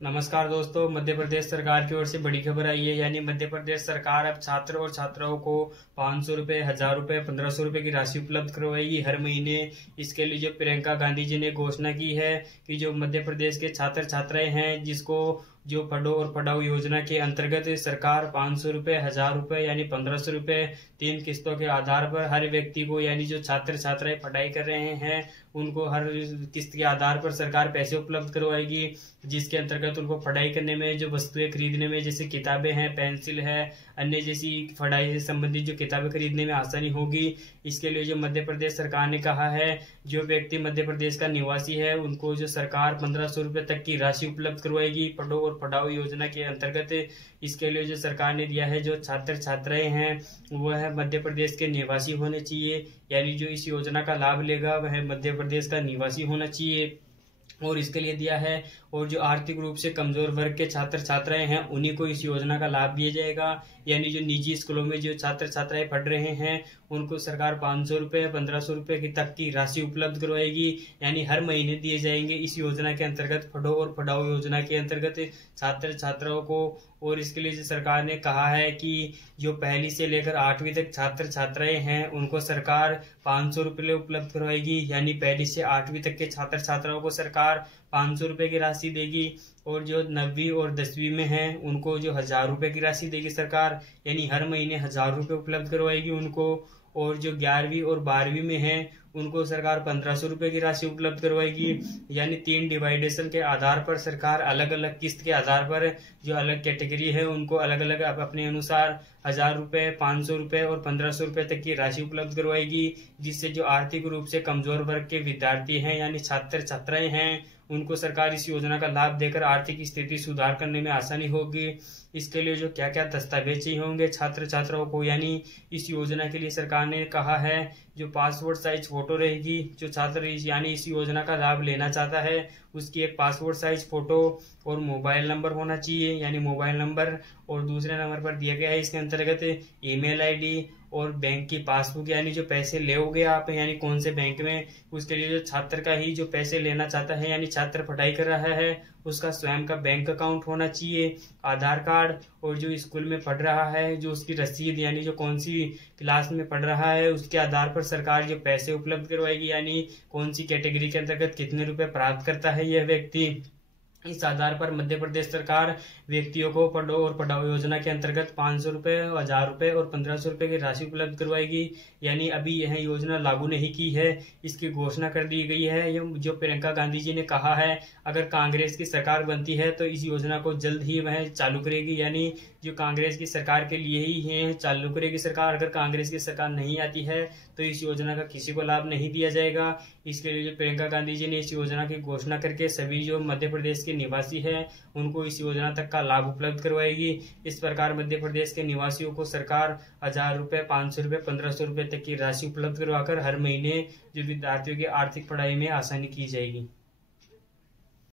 नमस्कार दोस्तों, मध्य प्रदेश सरकार की ओर से बड़ी खबर आई है। यानी मध्य प्रदेश सरकार अब छात्र और छात्राओं को 500 रुपए, 1000 रुपए, 1500 रुपए की राशि उपलब्ध करवाएगी हर महीने। इसके लिए जो प्रियंका गांधी जी ने घोषणा की है कि जो मध्य प्रदेश के छात्र छात्राएं हैं, जिसको जो पढ़ो और पढ़ाओ योजना के अंतर्गत सरकार 500 रुपए, 1000 रुपए यानी 1500 रुपए 3 किस्तों के आधार पर हर व्यक्ति को, यानी जो छात्र छात्राएं पढ़ाई कर रहे हैं उनको हर किस्त के आधार पर सरकार पैसे उपलब्ध करवाएगी, जिसके अंतर्गत उनको पढ़ाई करने में, जो वस्तुएं खरीदने में, जैसे किताबें हैं, पेंसिल है, अन्य जैसी पढ़ाई से संबंधित जो किताबें खरीदने में आसानी होगी। इसके लिए जो मध्य प्रदेश सरकार ने कहा है, जो व्यक्ति मध्य प्रदेश का निवासी है उनको जो सरकार 1500 रुपए तक की राशि उपलब्ध करवाएगी पढ़ो और पढ़ाओ योजना के अंतर्गत। इसके लिए जो सरकार ने दिया है, जो छात्र छात्राएं हैं वह मध्य प्रदेश के निवासी होने चाहिए, यानी जो इस योजना का लाभ लेगा वह मध्य प्रदेश का निवासी होना चाहिए। और इसके लिए दिया है, और जो आर्थिक रूप से कमजोर वर्ग के छात्र छात्राएं हैं उन्हीं को इस योजना का लाभ दिया जाएगा। यानी जो निजी स्कूलों में जो छात्र छात्राएं पढ़ रहे हैं उनको सरकार 500 रुपए, 1500 रुपए की तक की राशि उपलब्ध करवाएगी, यानी हर महीने दिए जाएंगे इस योजना के अंतर्गत, पढ़ो और पढ़ाओ योजना के अंतर्गत छात्र छात्राओं को। और इसके लिए जो सरकार ने कहा है कि जो पहली से लेकर 8वीं तक छात्र छात्राएं हैं उनको सरकार 500 रुपए उपलब्ध करवाएगी, यानी पहली से 8वीं तक के छात्र छात्राओं को सरकार 500 रुपए की राशि देगी। और जो 9वीं और 10वीं में हैं उनको जो 1000 रुपए की राशि देगी सरकार, यानी हर महीने 1000 रुपए उपलब्ध करवाएगी उनको। और जो 11वीं और 12वीं में हैं उनको सरकार 1500 रुपए की राशि उपलब्ध करवाएगी, यानी 3 डिवाइडेशन के आधार पर सरकार अलग अलग किस्त के आधार पर जो अलग कैटेगरी है उनको अलग अलग अपने अनुसार 1000 रुपए, 500 रुपए और 1500 रुपए तक की राशि उपलब्ध करवाएगी, जिससे जो आर्थिक रूप से कमजोर वर्ग के विद्यार्थी हैं यानी छात्र छात्राएं हैं उनको सरकार इस योजना का लाभ देकर आर्थिक स्थिति सुधार करने में आसानी होगी। इसके लिए जो क्या क्या दस्तावेज चाहिए होंगे छात्र छात्राओं को, यानी इस योजना के लिए सरकार ने कहा है जो पासपोर्ट साइज फोटो रहेगी, जो छात्र यानी इस योजना का लाभ लेना चाहता है उसकी एक पासपोर्ट साइज फोटो और मोबाइल नंबर होना चाहिए, यानी मोबाइल नंबर। और दूसरे नंबर पर दिया गया है इसके अंतर्गत ईमेल आईडी और बैंक की पासबुक, यानी जो पैसे लेओगे आप, यानी कौन से बैंक में, उसके लिए जो छात्र का ही जो पैसे लेना चाहता है, यानी छात्र पढ़ाई कर रहा है उसका स्वयं का बैंक अकाउंट होना चाहिए, आधार कार्ड, और जो स्कूल में पढ़ रहा है जो उसकी रसीद, यानी जो कौन सी क्लास में पढ़ रहा है उसके आधार पर सरकार जो पैसे उपलब्ध करवाएगी, यानी कौन सी कैटेगरी के अंतर्गत कितने रुपए प्राप्त करता है यह व्यक्ति। इस आधार पर मध्य प्रदेश सरकार व्यक्तियों को पढ़ो और पढ़ाओ योजना के अंतर्गत 500 रुपए, 1000 रुपए और 1500 रुपए की राशि उपलब्ध करवाएगी। यानी अभी यह योजना लागू नहीं की है, इसकी घोषणा कर दी गई है। जो प्रियंका गांधी जी ने कहा है अगर कांग्रेस की सरकार बनती है तो इस योजना को जल्द ही वह चालू करेगी, यानी जो कांग्रेस की सरकार के लिए ही है चालू करेगी सरकार। अगर कांग्रेस की सरकार नहीं आती है तो इस योजना का किसी को लाभ नहीं दिया जाएगा। इसके लिए जो प्रियंका गांधी जी ने इस योजना की घोषणा करके सभी जो मध्य प्रदेश के निवासी हैं उनको इस योजना तक का लाभ उपलब्ध करवाएगी। इस प्रकार मध्य प्रदेश के निवासियों को सरकार 1000 रुपए, 500 रुपए, 1500 रुपए तक की राशि उपलब्ध करवाकर हर महीने जो विद्यार्थियों की आर्थिक पढ़ाई में आसानी की जाएगी।